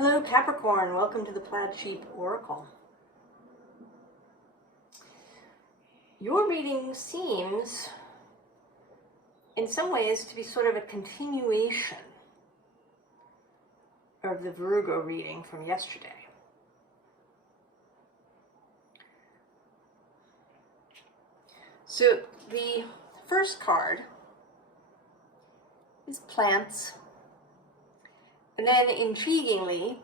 Hello Capricorn, welcome to the Plaid Sheep Oracle. Your reading seems, in some ways, to be sort of a continuation of the Virgo reading from yesterday. So the first card is plants. And then, intriguingly,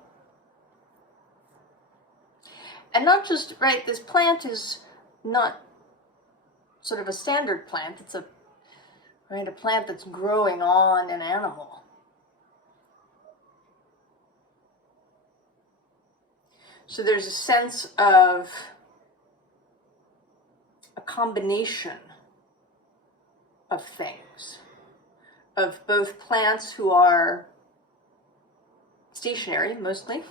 and not just, right, this plant is not sort of a standard plant. It's a plant that's growing on an animal. So there's a sense of a combination of things, of both plants who are stationary, mostly,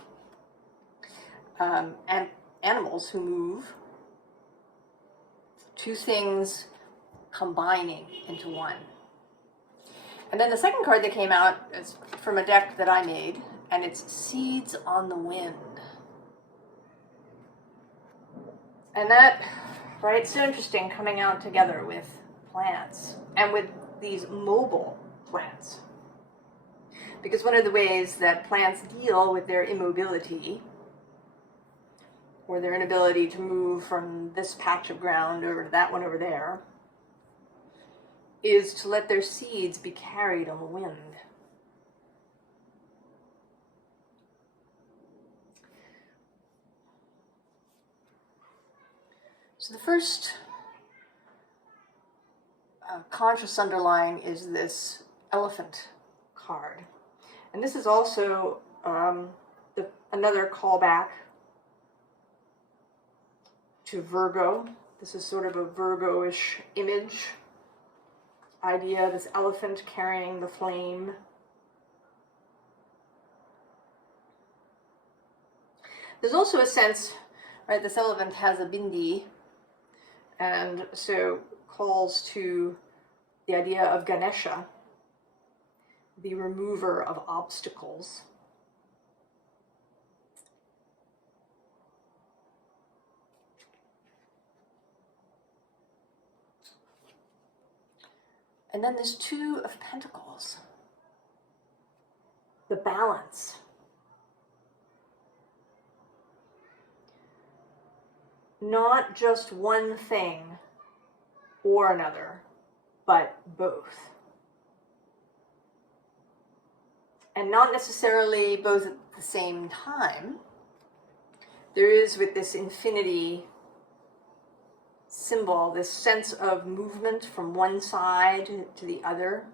and animals who move, two things combining into one. And then the second card that came out is from a deck that I made, and it's Seeds on the Wind. And that, right, so interesting coming out together with plants, and with these mobile plants. Because one of the ways that plants deal with their immobility, or their inability to move from this patch of ground over to that one over there, is to let their seeds be carried on the wind. So the first conscious underlying is this elephant card. And this is also another callback to Virgo. This is sort of a Virgo-ish image idea, this elephant carrying the flame. There's also a sense, right, this elephant has a bindi, and so calls to the idea of Ganesha, the remover of obstacles. And then there's Two of Pentacles, the balance. Not just one thing or another, but both. And not necessarily both at the same time. There is, with this infinity symbol, this sense of movement from one side to the other.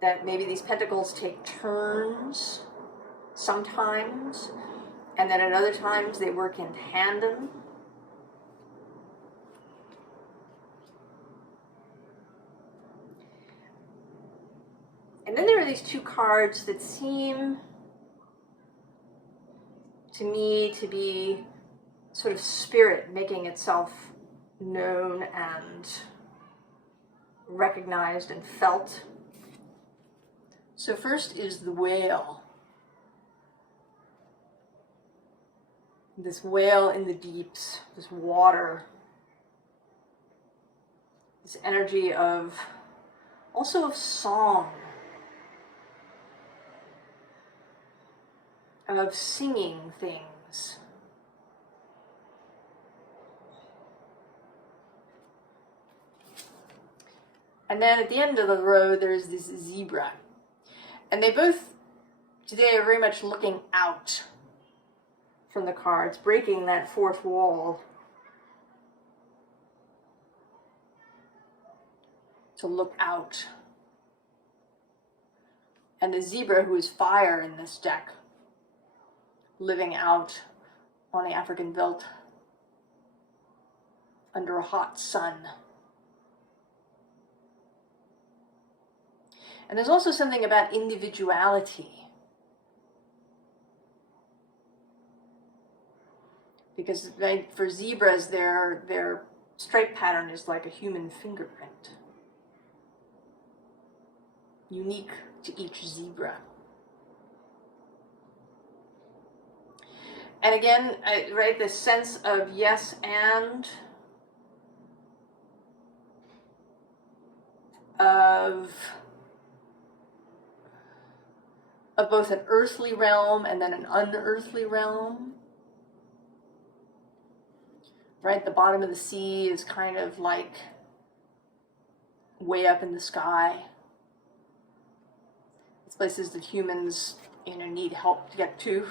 That maybe these pentacles take turns sometimes, and then at other times they work in tandem. And then there are these two cards that seem to me to be sort of spirit making itself known and recognized and felt. So first is the whale. This whale in the deeps, this water, this energy of, also of song, of singing things. And then at the end of the row, there's this zebra. And they both today are very much looking out from the cards, breaking that fourth wall to look out. And the zebra, who is fire in this deck, living out on the African veldt under a hot sun. And there's also something about individuality. Because for zebras, their stripe pattern is like a human fingerprint. unique to each zebra. And again, right, this sense of yes and, of both an earthly realm and then an unearthly realm. Right, the bottom of the sea is kind of like way up in the sky. It's places that humans, need help to get to.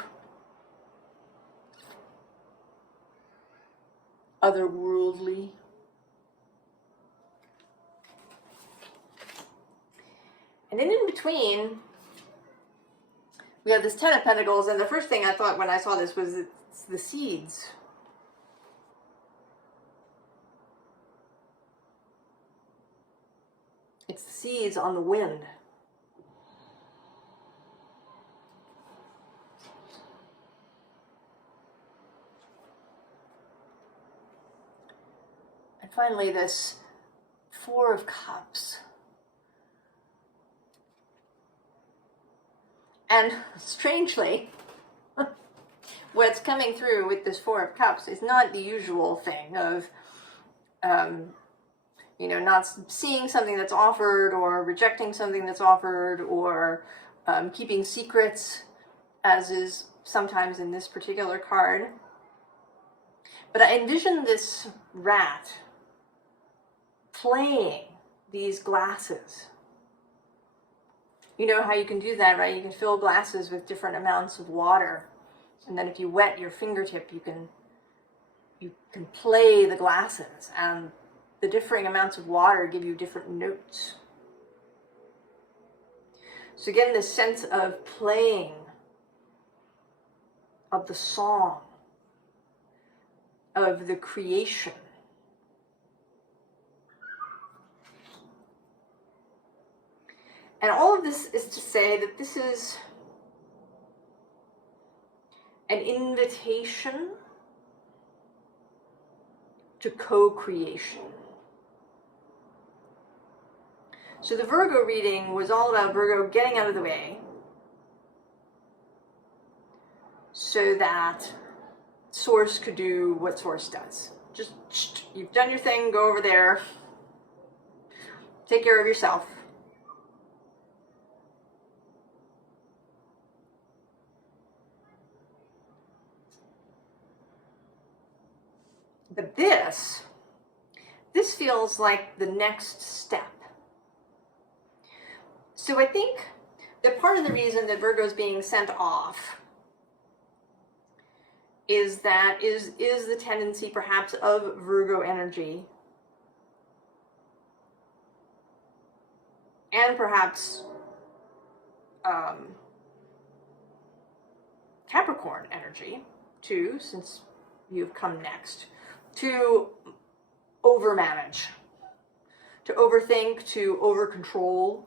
Otherworldly. And then in between, we have this Ten of Pentacles, and the first thing I thought when I saw this was it's the seeds. It's the seeds on the wind. And finally, this Four of Cups. And strangely, what's coming through with this Four of Cups is not the usual thing of, not seeing something that's offered or rejecting something that's offered or keeping secrets, as is sometimes in this particular card. But I envision this rat playing these glasses. You know how you can do that, right? You can fill glasses with different amounts of water. And then if you wet your fingertip, you can play the glasses. And the differing amounts of water give you different notes. So again, this sense of playing, of the song, of the creation. And all of this is to say that this is an invitation to co-creation. So the Virgo reading was all about Virgo getting out of the way so that Source could do what Source does. Just, you've done your thing, go over there, take care of yourself. But this feels like the next step. So I think that part of the reason that Virgo's being sent off is the tendency perhaps of Virgo energy and perhaps Capricorn energy too, since you've come next, to overmanage, to overthink, to overcontrol,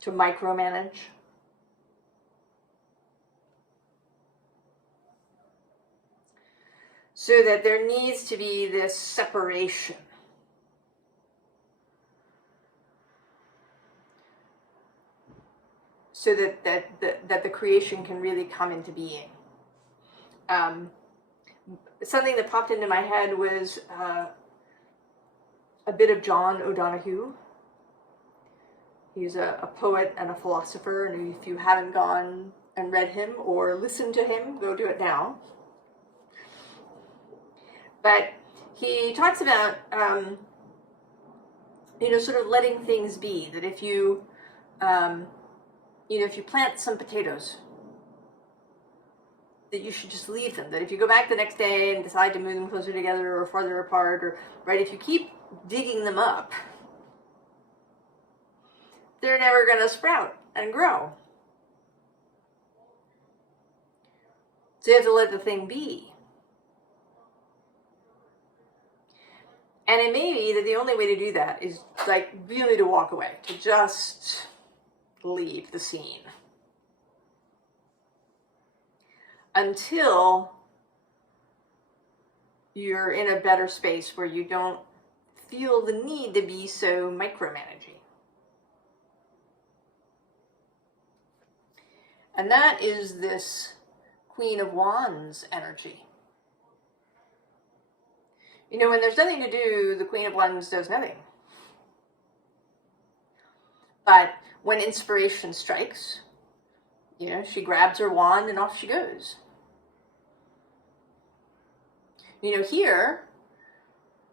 to micromanage. So that there needs to be this separation. So that the creation can really come into being. Something that popped into my head was a bit of John O'Donohue. He's a poet and a philosopher, and if you haven't gone and read him or listened to him, go do it now. But he talks about, sort of letting things be. That if you, if you plant some potatoes, that you should just leave them. That if you go back the next day and decide to move them closer together or farther apart, or right, if you keep digging them up, they're never going to sprout and grow. So you have to let the thing be. And it may be that the only way to do that is like really to walk away, to just leave the scene. Until you're in a better space where you don't feel the need to be so micromanaging. And that is this Queen of Wands energy. You know, when there's nothing to do, the Queen of Wands does nothing. But when inspiration strikes, you know, she grabs her wand and off she goes. You know, here,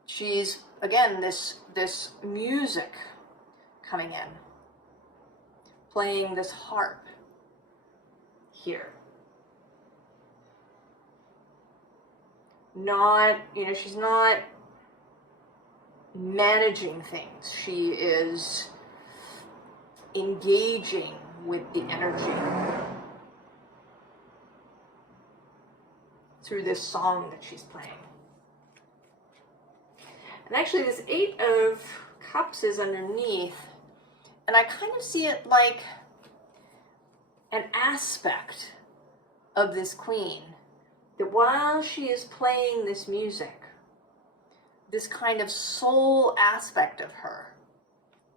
she's, again, this music coming in, playing this harp here. Not, you know, she's not managing things. She is engaging with the energy through this song that she's playing. And actually this Eight of Cups is underneath, and I kind of see it like an aspect of this queen, that while she is playing this music, this kind of soul aspect of her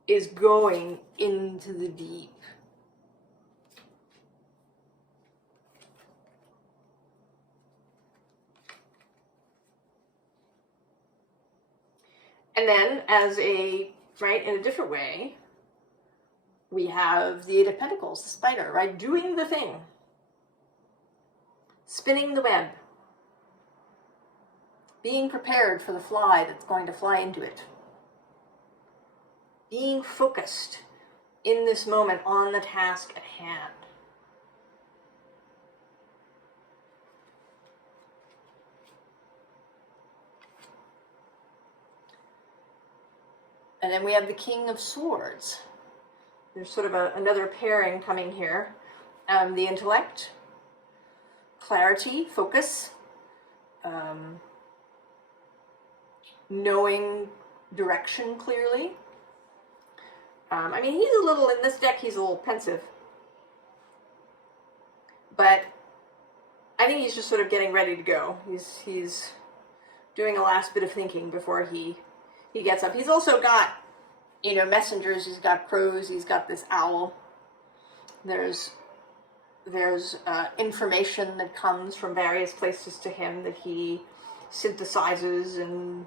is going into the deep. And then, as a, right, in a different way, we have the Eight of Pentacles, the spider, right, doing the thing, spinning the web, being prepared for the fly that's going to fly into it, being focused in this moment on the task at hand. And then we have the King of Swords. There's sort of another pairing coming here. The intellect, clarity, focus, knowing direction clearly. I mean, he's a little, in this deck, he's a little pensive. But I think he's just sort of getting ready to go. He's doing a last bit of thinking before he gets up. He's also got, you know, messengers. He's got crows. He's got this owl. There's information that comes from various places to him that he synthesizes and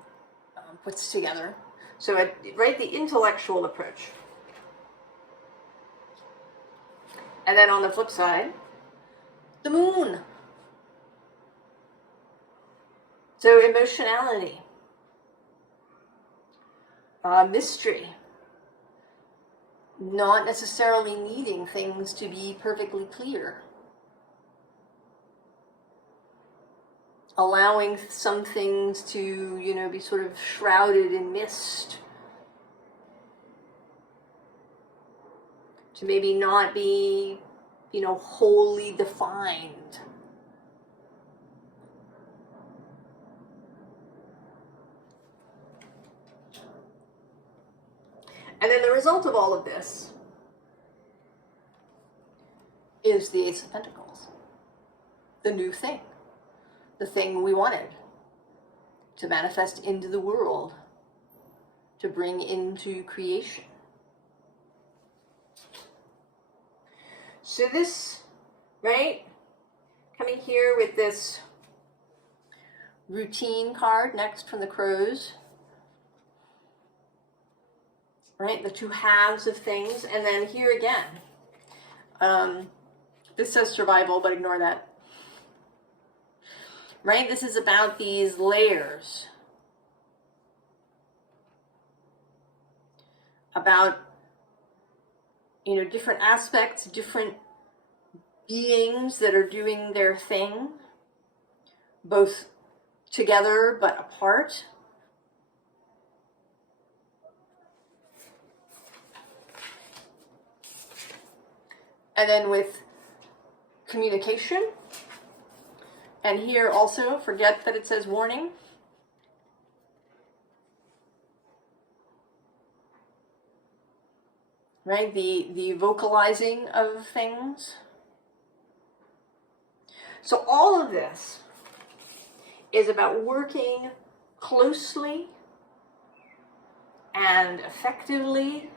puts together. So, right, the intellectual approach. And then on the flip side, the moon. So emotionality. Mystery, not necessarily needing things to be perfectly clear, allowing some things to, you know, be sort of shrouded in mist, to maybe not be, you know, wholly defined. And then the result of all of this is the Ace of Pentacles. The new thing. The thing we wanted to manifest into the world, to bring into creation. So this, right, coming here with this routine card next from the crows, right, the two halves of things, and then here again, this says survival, but ignore that. Right, this is about these layers, about, you know, different aspects, different beings that are doing their thing, both together but apart. And then with communication, and here also, forget that it says warning. Right, the vocalizing of things. So all of this is about working closely and effectively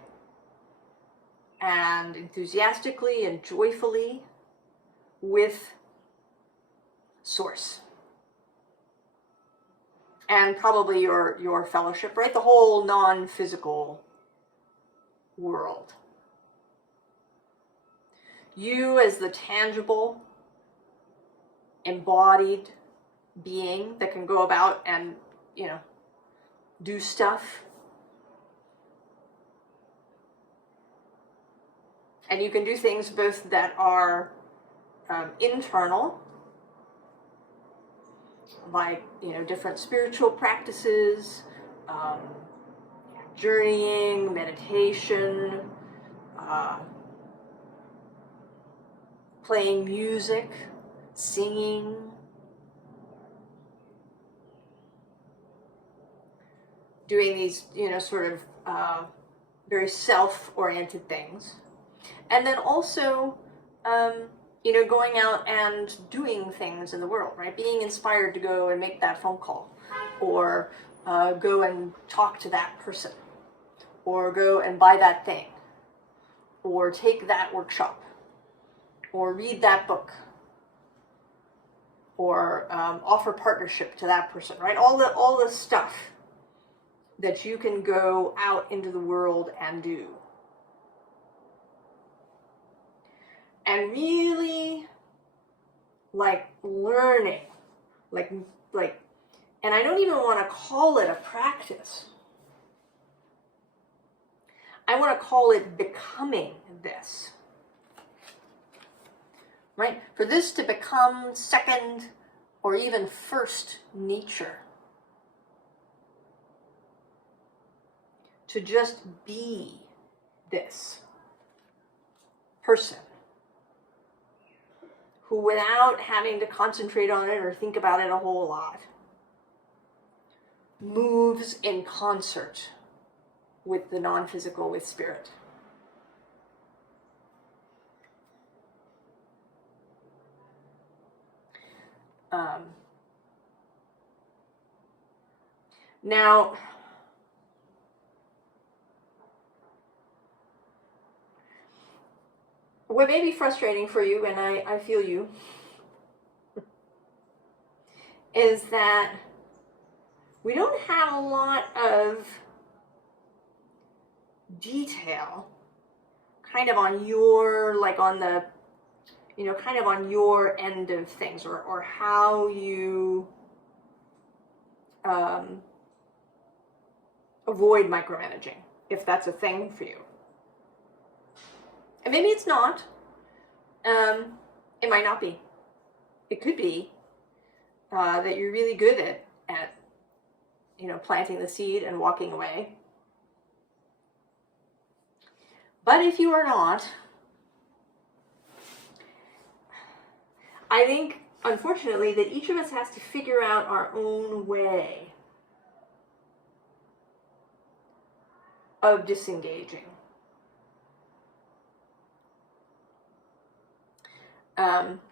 and enthusiastically and joyfully with Source. And probably your fellowship, right? The whole non-physical world. You as the tangible, embodied being that can go about and, you know, do stuff. And you can do things both that are internal, like, you know, different spiritual practices, journeying, meditation, playing music, singing, doing these, you know, sort of very self-oriented things. And then also, you know, going out and doing things in the world, right? Being inspired to go and make that phone call, or go and talk to that person, or go and buy that thing, or take that workshop, or read that book, or offer partnership to that person, right? All the stuff that you can go out into the world and do. And really, like, learning, like, and I don't even want to call it a practice. I want to call it becoming this. Right? For this to become second or even first nature. To just be this person who, without having to concentrate on it or think about it a whole lot, moves in concert with the non-physical, with spirit. Now, what may be frustrating for you, and I feel you, is that we don't have a lot of detail kind of on your, like, on the, you know, kind of on your end of things, or how you avoid micromanaging, if that's a thing for you. And maybe it's not. It might not be. It could be that you're really good at, you know, planting the seed and walking away. But if you are not, I think, unfortunately, that each of us has to figure out our own way of disengaging.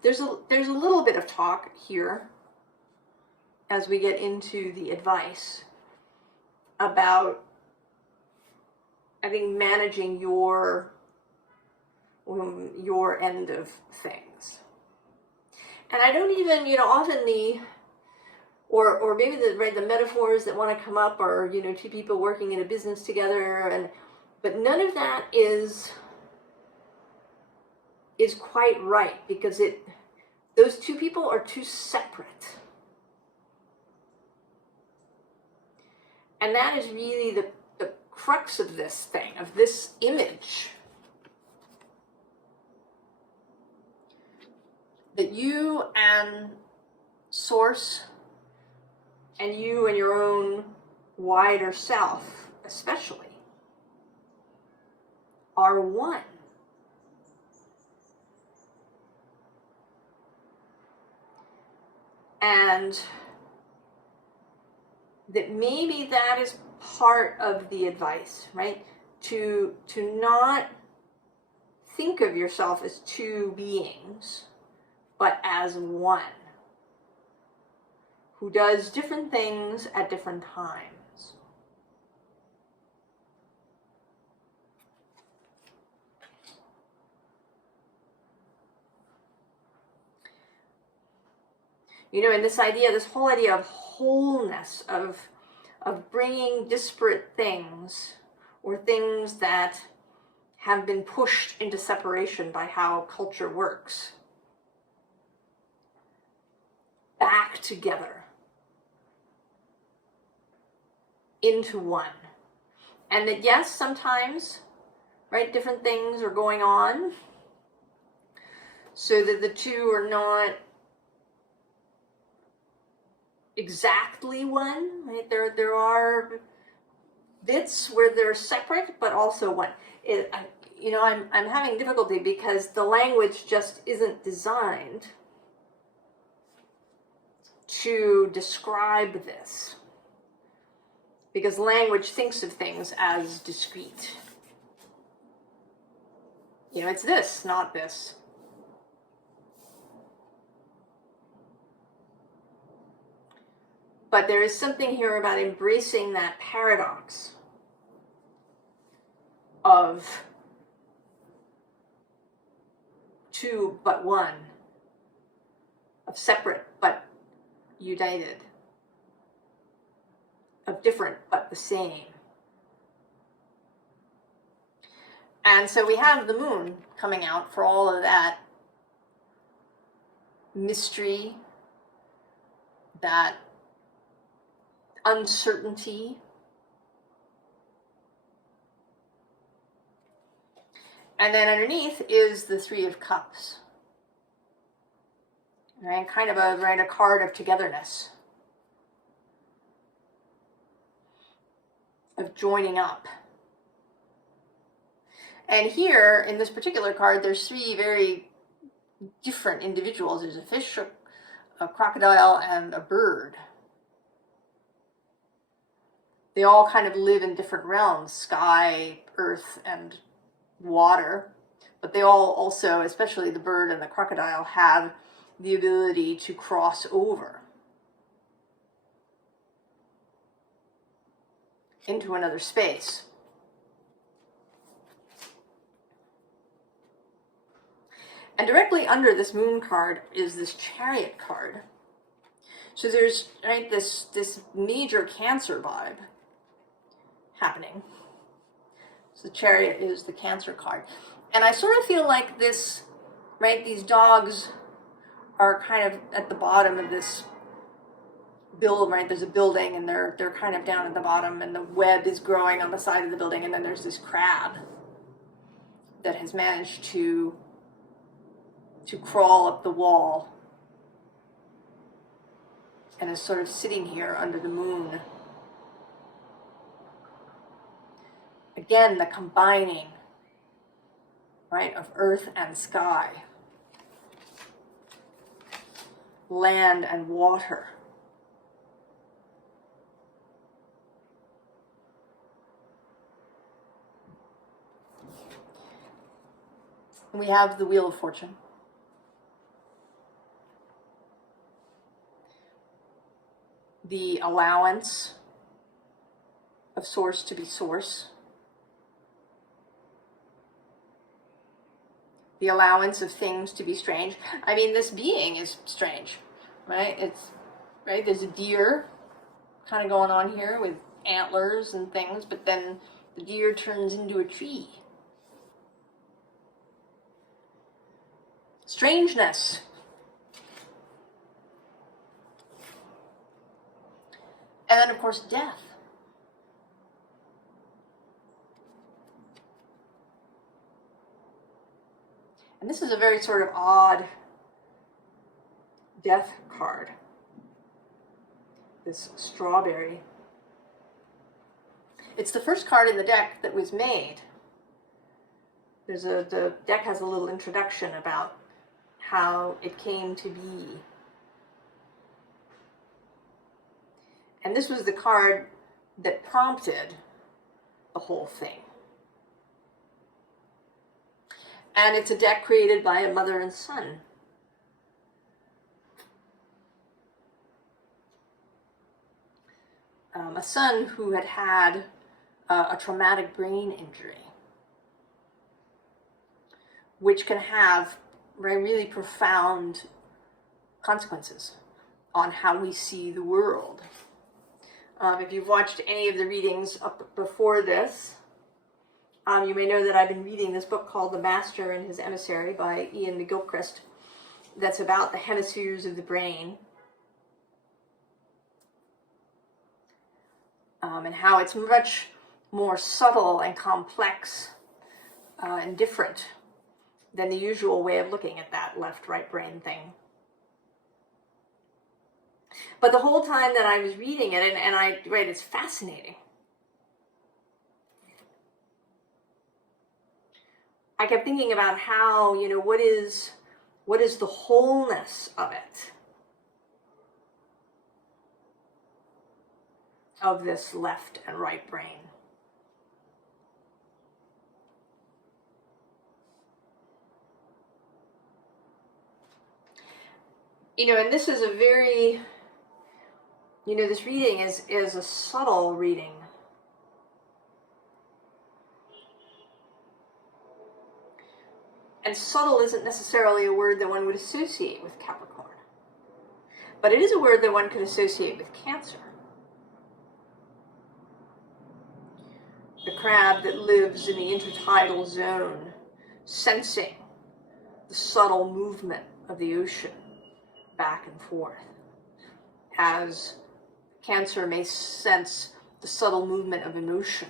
There's a little bit of talk here as we get into the advice about, I think, managing your end of things. And I don't even, you know, often or maybe the metaphors that want to come up are, you know, two people working in a business together, but none of that is quite right, because those two people are too separate. And that is really the crux of this thing, of this image. That you and Source, and you and your own wider self especially, are one. And that maybe that is part of the advice, right? To not think of yourself as two beings, but as one, who does different things at different times. You know, and this idea, this whole idea of wholeness, of bringing disparate things, or things that have been pushed into separation by how culture works, back together into one. And that, yes, sometimes, right, different things are going on, so that the two are not exactly one, right? There are bits where they're separate, but also one. You know, I'm having difficulty because the language just isn't designed to describe this. Because language thinks of things as discrete. You know, it's this, not this. But there is something here about embracing that paradox of two but one, of separate but united, of different but the same. And so we have the moon coming out for all of that mystery, that uncertainty. And then underneath is the Three of Cups. Right? Kind of a card of togetherness, of joining up. And here, in this particular card, there's three very different individuals. There's a fish, a crocodile, and a bird. They all kind of live in different realms, sky, earth, and water. But they all also, especially the bird and the crocodile, have the ability to cross over into another space. And directly under this moon card is this Chariot card. So there's, right, this major Cancer vibe happening. So the Chariot is the Cancer card. And I sort of feel like this, right, these dogs are kind of at the bottom of this build, right? There's a building and they're kind of down at the bottom, and the web is growing on the side of the building, and then there's this crab that has managed to crawl up the wall and is sort of sitting here under the moon. Again, the combining, right, of earth and sky, land and water. We have the Wheel of Fortune. The allowance of source to be source. The allowance of things to be strange. I mean, this being is strange, right? It's, right, there's a deer kind of going on here with antlers and things, but then the deer turns into a tree. Strangeness. And then, of course, death. And this is a very sort of odd death card. This strawberry. It's the first card in the deck that was made. The deck has a little introduction about how it came to be. And this was the card that prompted the whole thing. And it's a deck created by a mother and son. A son who had had a traumatic brain injury, which can have really profound consequences on how we see the world. If you've watched any of the readings up before this, you may know that I've been reading this book called The Master and His Emissary by Ian McGilchrist, that's about the hemispheres of the brain, and how it's much more subtle and complex and different than the usual way of looking at that left-right brain thing. But the whole time that I was reading it, it's fascinating. I kept thinking about how, what is the wholeness of it? Of this left and right brain. And this is a very, this reading is a subtle reading. And subtle isn't necessarily a word that one would associate with Capricorn. But it is a word that one could associate with Cancer. The crab that lives in the intertidal zone, sensing the subtle movement of the ocean back and forth, as Cancer may sense the subtle movement of emotion.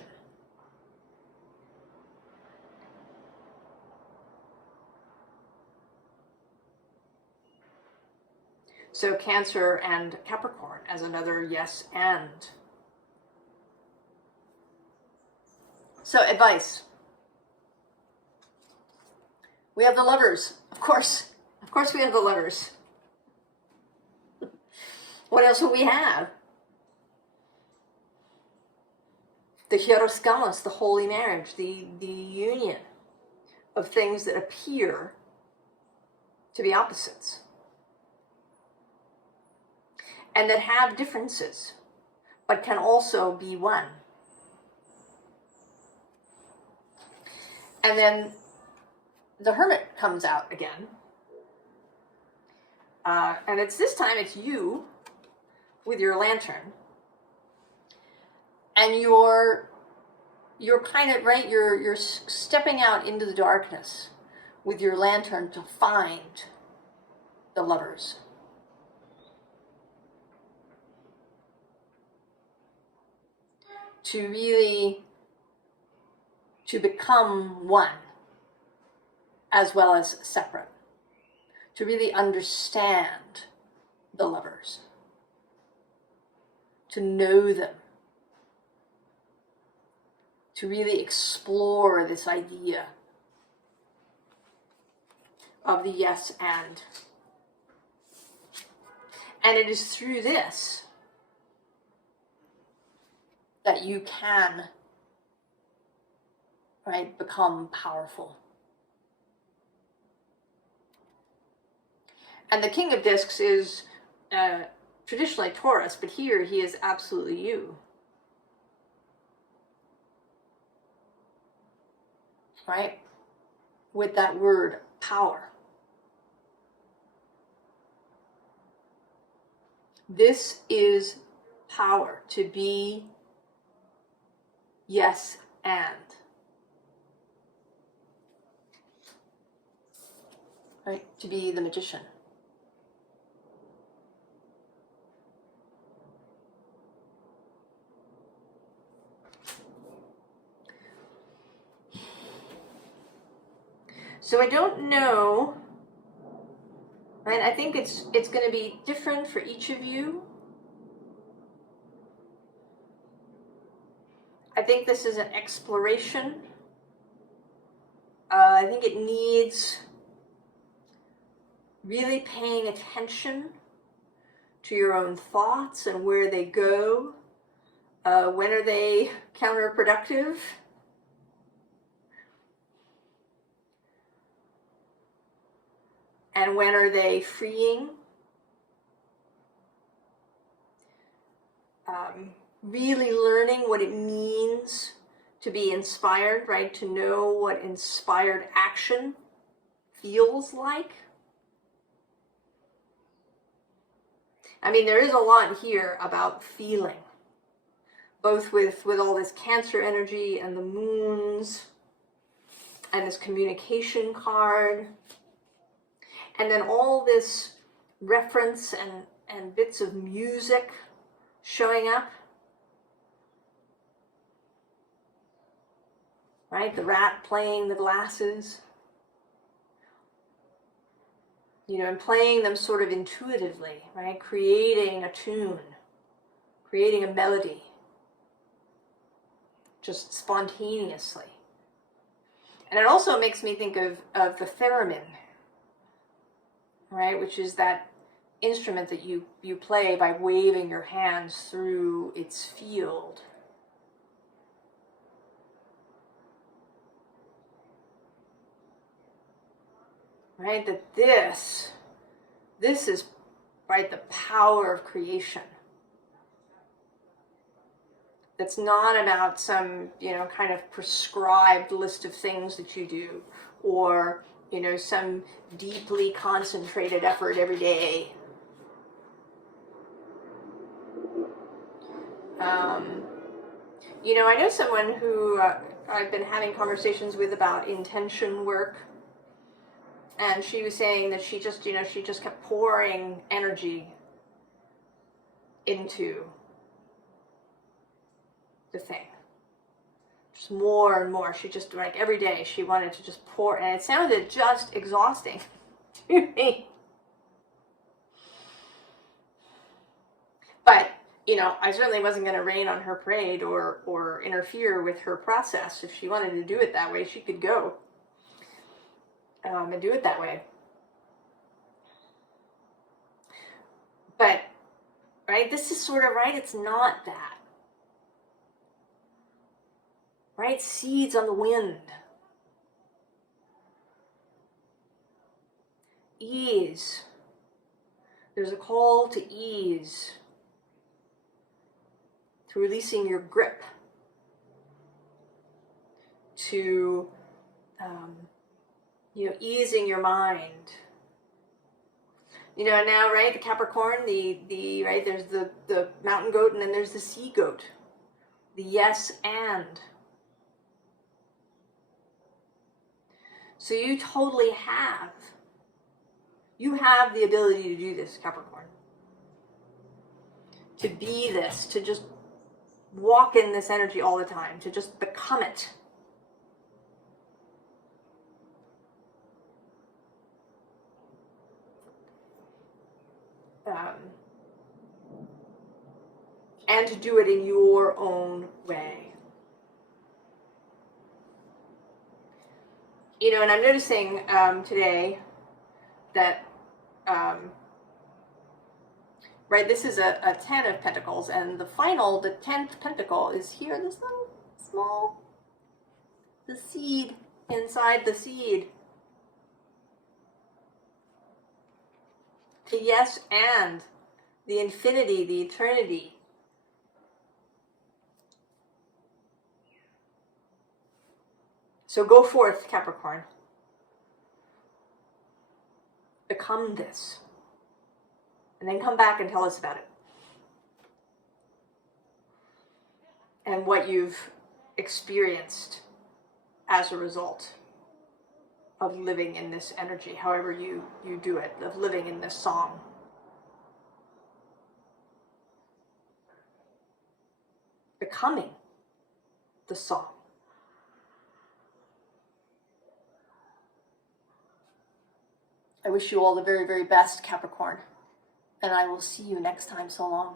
So Cancer and Capricorn as another yes and. So advice. We have the Lovers, of course. Of course we have the Lovers. What else will we have? The Shadowscapes, the holy marriage, the union of things that appear to be opposites. And that have differences, but can also be one. And then the Hermit comes out again. And this time it's you with your lantern. And you're kind of, right, you're stepping out into the darkness with your lantern to find the Lovers. To become one, as well as separate. To really understand the Lovers. To know them. To really explore this idea of the yes and. And it is through this that you can, right, become powerful. And the King of Discs is traditionally Taurus, but here he is absolutely you. Right? With that word, power. This is power, to be yes and. Right? To be the magician. So I don't know, right? I think it's going to be different for each of you. I think this is an exploration. I think it needs really paying attention to your own thoughts and where they go. When are they counterproductive? And when are they freeing? Really learning what it means to be inspired, right? To know what inspired action feels like. I mean, there is a lot here about feeling, both with all this Cancer energy and the moons and this communication card, and then all this reference and bits of music showing up. Right? The rat playing the glasses. You know, and playing them sort of intuitively, right? Creating a tune, creating a melody, just spontaneously. And it also makes me think of the theremin, right? Which is that instrument that you play by waving your hands through its field. Right? That this is, right, the power of creation. That's not about some, you know, kind of prescribed list of things that you do, or, you know, some deeply concentrated effort every day. You know, I know someone who I've been having conversations with about intention work. And she was saying that she just, you know, she just kept pouring energy into the thing. Just more and more. She just, like, every day she wanted to just pour, and it sounded just exhausting to me. But, you know, I certainly wasn't going to rain on her parade or interfere with her process. If she wanted to do it that way, she could go. And do it that way. But, right, this is sort of, right, it's not that. Right? Seeds on the wind. Ease. There's a call to ease. To releasing your grip. To, you know, easing your mind. You know, now, right, the Capricorn, the right, there's the mountain goat, and then there's the sea goat. The yes and. So you totally have. You have the ability to do this, Capricorn. To be this, to just walk in this energy all the time, to just become it. And to do it in your own way. You know, and I'm noticing today that, right, this is a 10 of Pentacles, and the 10th Pentacle is here, this little small, the seed inside the seed. The yes and, the infinity, the eternity. So go forth, Capricorn. Become this. And then come back and tell us about it. And what you've experienced as a result of living in this energy, however you do it, of living in this song. Becoming the song. I wish you all the very, very best, Capricorn. And I will see you next time. So long.